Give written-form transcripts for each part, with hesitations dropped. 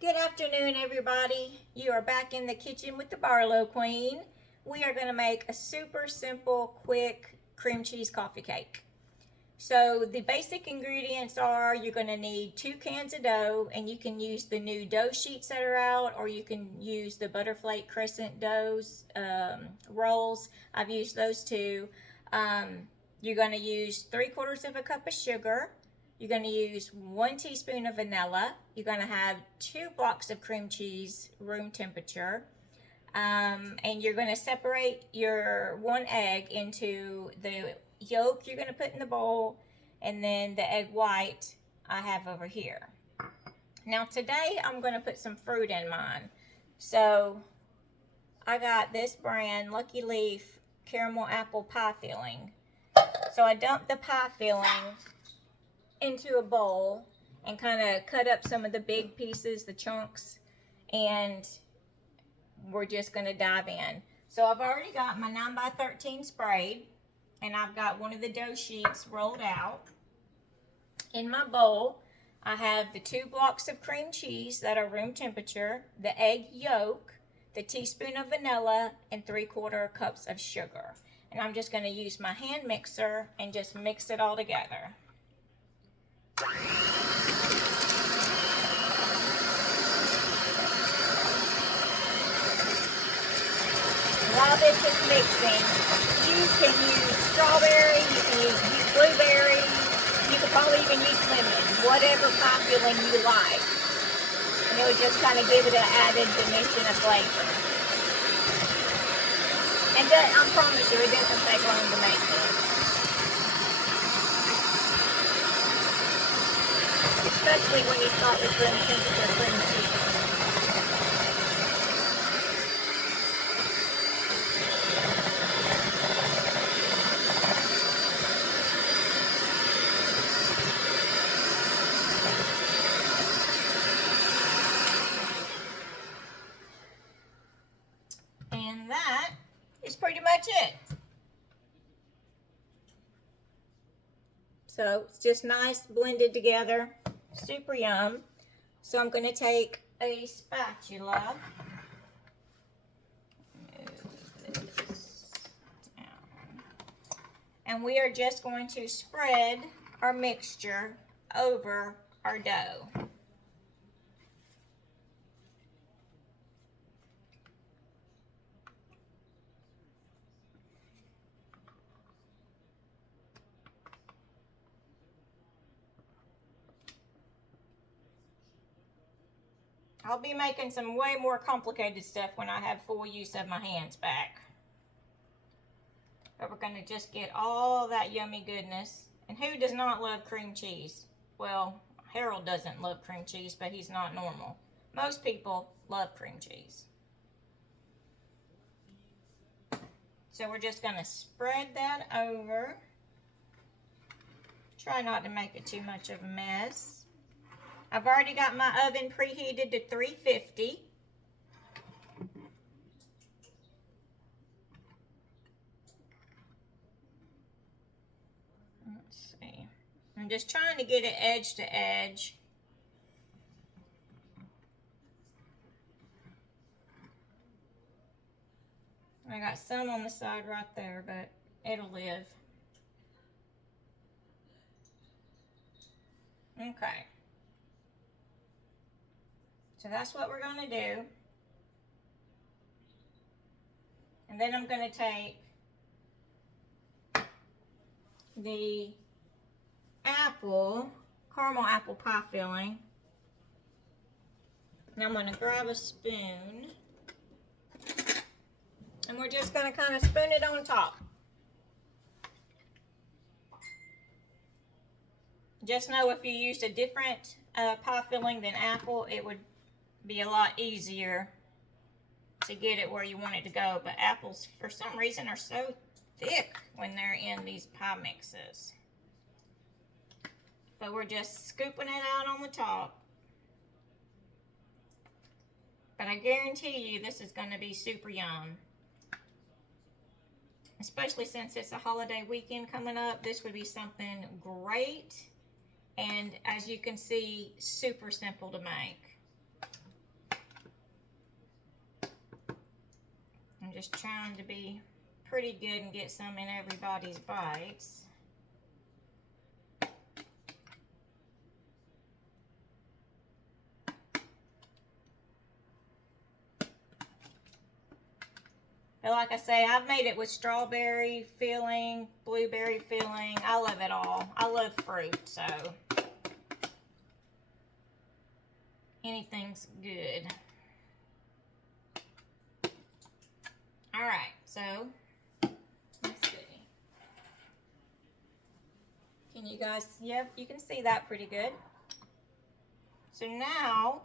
Good afternoon, everybody. You are back in the kitchen with the Barlow Queen. We are going to make a super simple, quick cream cheese coffee cake. So the basic ingredients are you're going to need 2 cans of dough, and you can use the new dough sheets that are out, or you can use the butterfly crescent doughs rolls. I've used those two. You're going to use 3/4 of a cup of sugar. You're going to use 1 teaspoon of vanilla. You're going to have 2 blocks of cream cheese, room temperature. And you're going to separate your 1 egg into the yolk you're going to put in the bowl, and then the egg white I have over here. Now today I'm going to put some fruit in mine. So I got this brand, Lucky Leaf Caramel Apple Pie Filling. So I dumped the pie filling into a bowl and kind of cut up some of the big pieces, the chunks, and we're just going to dive in. So I've already got my 9x13 sprayed, and I've got one of the dough sheets rolled out. In my bowl, I have the 2 blocks of cream cheese that are room temperature, the egg yolk, the teaspoon of vanilla, and 3/4 cups of sugar. And I'm just going to use my hand mixer and just mix it all together. While this is mixing, you can use strawberry, you can use blueberry, you could probably even use lemon, whatever pie filling you like. And it would just kind of give it an added dimension of flavor. And I promise you, it doesn't take long to make this. Especially when you start with room temperature cream cheese. And that is pretty much it. So it's just nice blended together. Super yum. So I'm going to take a spatula. Move this down. And we are just going to spread our mixture over our dough. I'll be making some way more complicated stuff when I have full use of my hands back. But we're going to just get all that yummy goodness. And who does not love cream cheese? Well, Harold doesn't love cream cheese, but he's not normal. Most people love cream cheese. So we're just going to spread that over. Try not to make it too much of a mess. I've already got my oven preheated to 350. Let's see. I'm just trying to get it edge to edge. I got some on the side right there, but it'll live. Okay. So that's what we're going to do. And then I'm going to take the caramel apple pie filling. And I'm going to grab a spoon. And we're just going to kind of spoon it on top. Just know if you used a different pie filling than apple, it would be a lot easier to get it where you want it to go. But apples, for some reason, are so thick when they're in these pie mixes. But we're just scooping it out on the top. But I guarantee you this is going to be super yum. Especially since it's a holiday weekend coming up, this would be something great. And as you can see, super simple to make. I'm just trying to be pretty good and get some in everybody's bites. But like I say, I've made it with strawberry filling, blueberry filling. I love it all. I love fruit, so anything's good. All right, so let's see. Can you guys, yep, you can see that pretty good. So now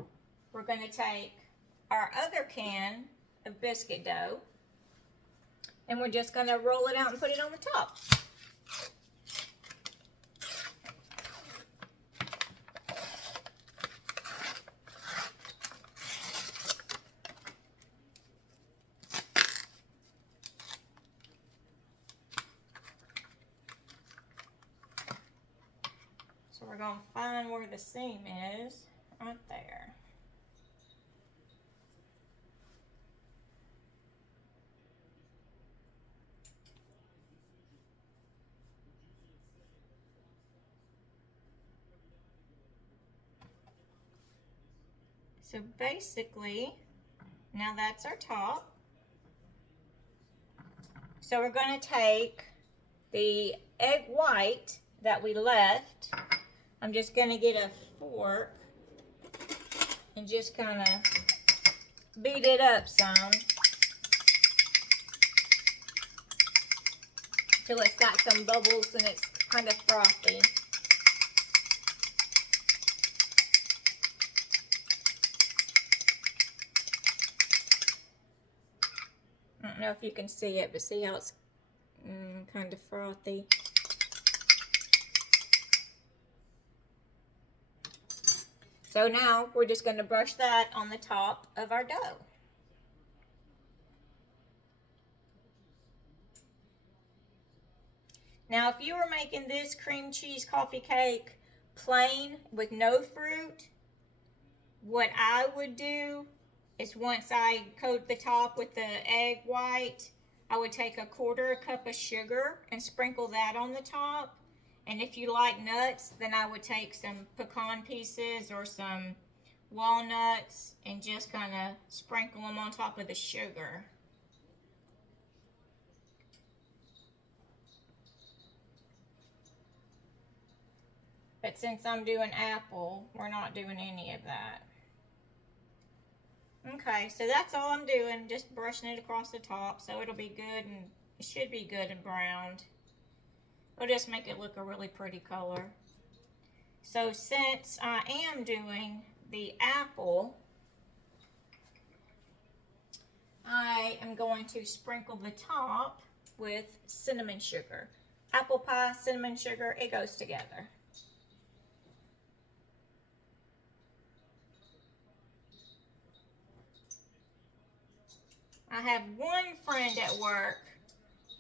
we're going to take our other can of biscuit dough and we're just going to roll it out and put it on the top. So we're going to find where the seam is, right there. So basically, now that's our top. So we're going to take the egg white that we left. I'm just going to get a fork and just kind of beat it up some till it's got some bubbles and it's kind of frothy. I don't know if you can see it, but see how it's kind of frothy. So now we're just going to brush that on the top of our dough. Now if you were making this cream cheese coffee cake plain with no fruit, what I would do is once I coat the top with the egg white, I would take a 1/4 cup of sugar and sprinkle that on the top. And if you like nuts, then I would take some pecan pieces or some walnuts and just kind of sprinkle them on top of the sugar. But since I'm doing apple, we're not doing any of that. Okay, so that's all I'm doing, just brushing it across the top so it'll be good and it should be good and browned. It'll just make it look a really pretty color. So since I am doing the apple, I am going to sprinkle the top with cinnamon sugar. Apple pie, cinnamon sugar, it goes together. I have one friend at work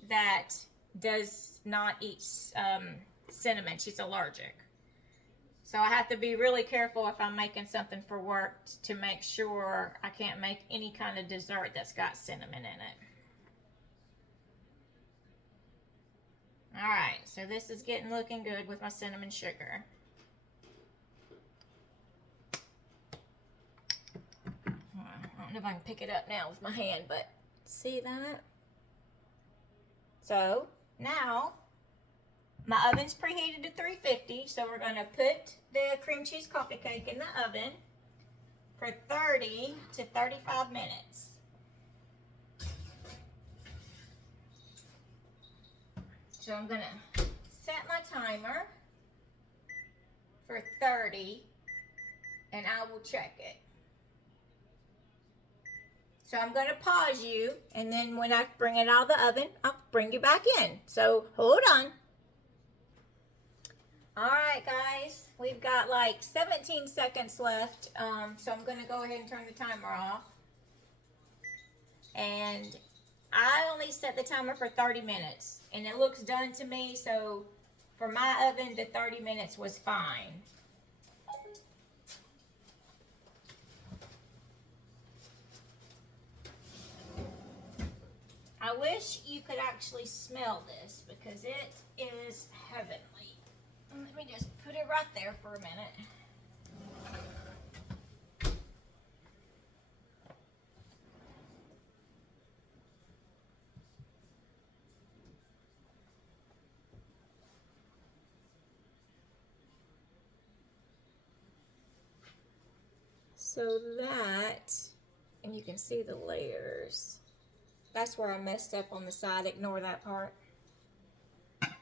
that does not eat cinnamon. She's allergic. So I have to be really careful if I'm making something for work to make sure I can't make any kind of dessert that's got cinnamon in it. All right, so this is looking good with my cinnamon sugar. I don't know if I can pick it up now with my hand, but see that? So now my oven's preheated to 350, so we're going to put the cream cheese coffee cake in the oven for 30 to 35 minutes. So I'm going to set my timer for 30 and I will check it. So I'm going to pause you, and then when I bring it out of the oven, I'll bring you back in. So hold on. All right, guys, we've got like 17 seconds left, so I'm going to go ahead and turn the timer off. And I only set the timer for 30 minutes, and it looks done to me, so for my oven, the 30 minutes was fine. I wish you could actually smell this because it is heavenly. Let me just put it right there for a minute. So that, and you can see the layers. That's where I messed up on the side. Ignore that part.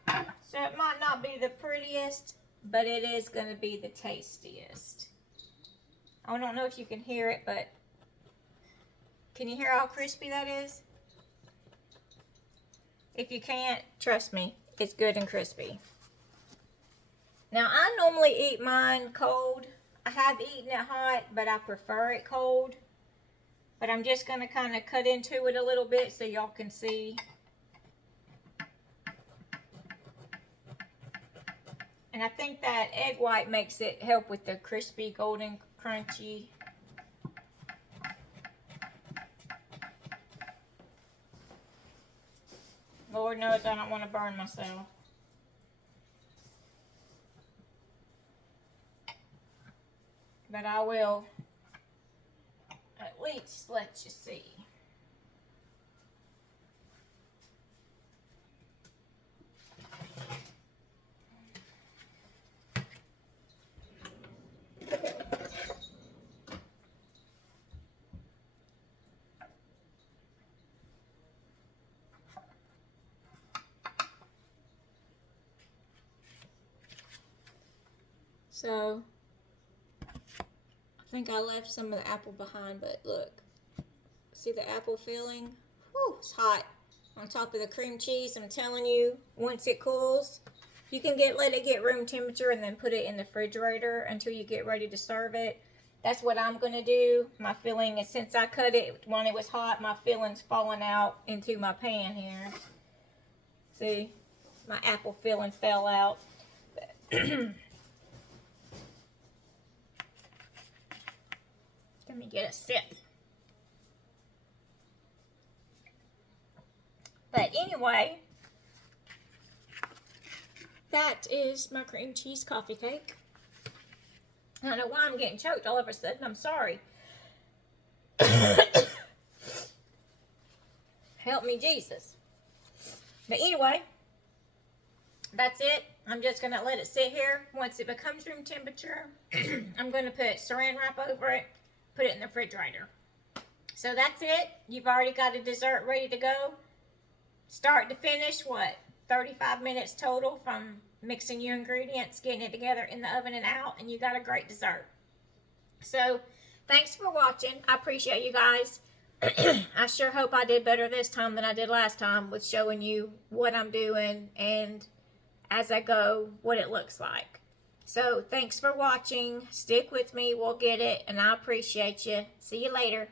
So it might not be the prettiest, but it is going to be the tastiest. I don't know if you can hear it, but can you hear how crispy that is? If you can't, trust me, it's good and crispy. Now, I normally eat mine cold. I have eaten it hot, but I prefer it cold. But I'm just going to kind of cut into it a little bit so y'all can see. And I think that egg white makes it help with the crispy, golden, crunchy. Lord knows I don't want to burn myself. But I will at least let you see. So, I think I left some of the apple behind, but look. See the apple filling? Whew, it's hot. On top of the cream cheese, I'm telling you, once it cools, you can let it get room temperature and then put it in the refrigerator until you get ready to serve it. That's what I'm going to do. My filling is, since I cut it when it was hot, my filling's falling out into my pan here. See? My apple filling fell out. Let me get a sip. But anyway, that is my cream cheese coffee cake. I don't know why I'm getting choked all of a sudden. I'm sorry. Help me, Jesus. But anyway, that's it. I'm just going to let it sit here. Once it becomes room temperature, I'm going to put saran wrap over it, put it in the refrigerator. So that's it. You've already got a dessert ready to go. Start to finish, what, 35 minutes total from mixing your ingredients, getting it together in the oven and out, and you got a great dessert. So, thanks for watching. I appreciate you guys. I sure hope I did better this time than I did last time with showing you what I'm doing and as I go, what it looks like. So, thanks for watching. Stick with me. We'll get it, and I appreciate you. See you later.